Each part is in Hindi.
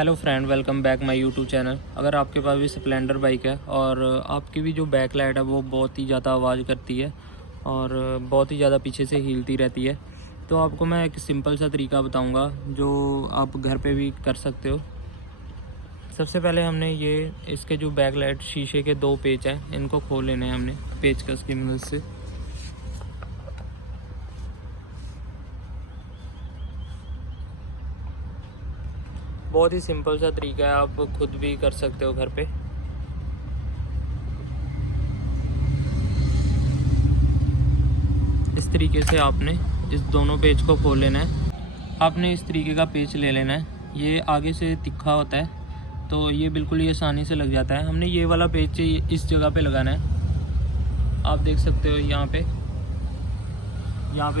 Hello friend, welcome back my YouTube channel. अगर आपके पास भी स्प्लेंडर बाइक है और आपकी भी जो बैक लाइट है वो बहुत ही ज़्यादा आवाज़ करती है और बहुत ही ज़्यादा पीछे से हिलती रहती है, तो आपको मैं एक सिंपल सा तरीका बताऊंगा जो आप घर पे भी कर सकते हो। सबसे पहले हमने ये इसके जो बैक लाइट शीशे के 2 पेच हैं, इनको खोल लेने हैं हमने पेचकस की मदद से। बहुत ही सिंपल सा तरीका है, आप खुद भी कर सकते हो घर पे। इस तरीके से आपने इस दोनों पेज को खोल लेना है। आपने इस तरीके का पेच ले लेना है। ये आगे से तिखा होता है तो ये बिल्कुल ही आसानी से लग जाता है। हमने ये वाला पेच इस जगह पे लगाना है। आप देख सकते हो यहाँ पे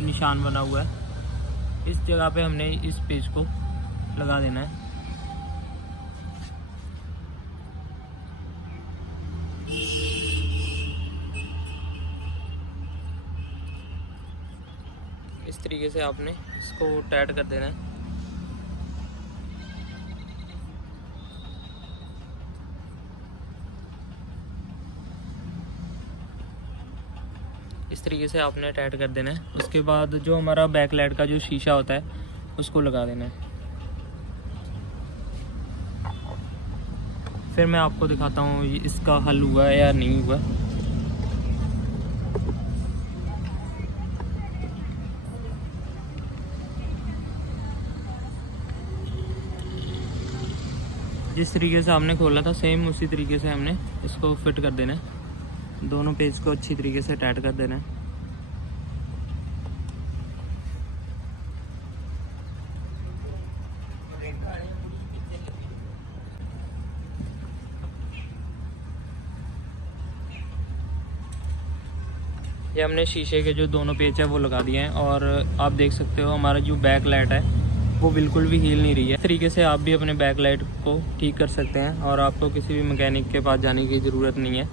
निशान बना हुआ है। इस जगह पे हमने इस पेज को लगा देना है। इस तरीके से आपने इसको टाइट कर देना है। इस तरीके से आपने टाइट कर देना है। उसके बाद जो हमारा बैक लाइट का जो शीशा होता है उसको लगा देना है। फिर मैं आपको दिखाता हूँ इसका हल हुआ है या नहीं हुआ। जिस तरीके से आपने खोला था सेम उसी तरीके से हमने इसको फिट कर देना है। दोनों पेज को अच्छी तरीके से टाइट कर देना है। ये हमने शीशे के जो दोनों पेज है वो लगा दिए हैं और आप देख सकते हो हमारा जो बैक लाइट है वो बिल्कुल भी हील नहीं रही है। इस तरीके से आप भी अपने बैक लाइट को ठीक कर सकते हैं और आपको किसी भी मैकेनिक के पास जाने की ज़रूरत नहीं है।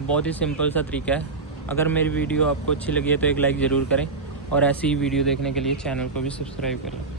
बहुत ही सिंपल सा तरीका है। अगर मेरी वीडियो आपको अच्छी लगी है तो एक लाइक ज़रूर करें और ऐसी ही वीडियो देखने के लिए चैनल को भी सब्सक्राइब करें।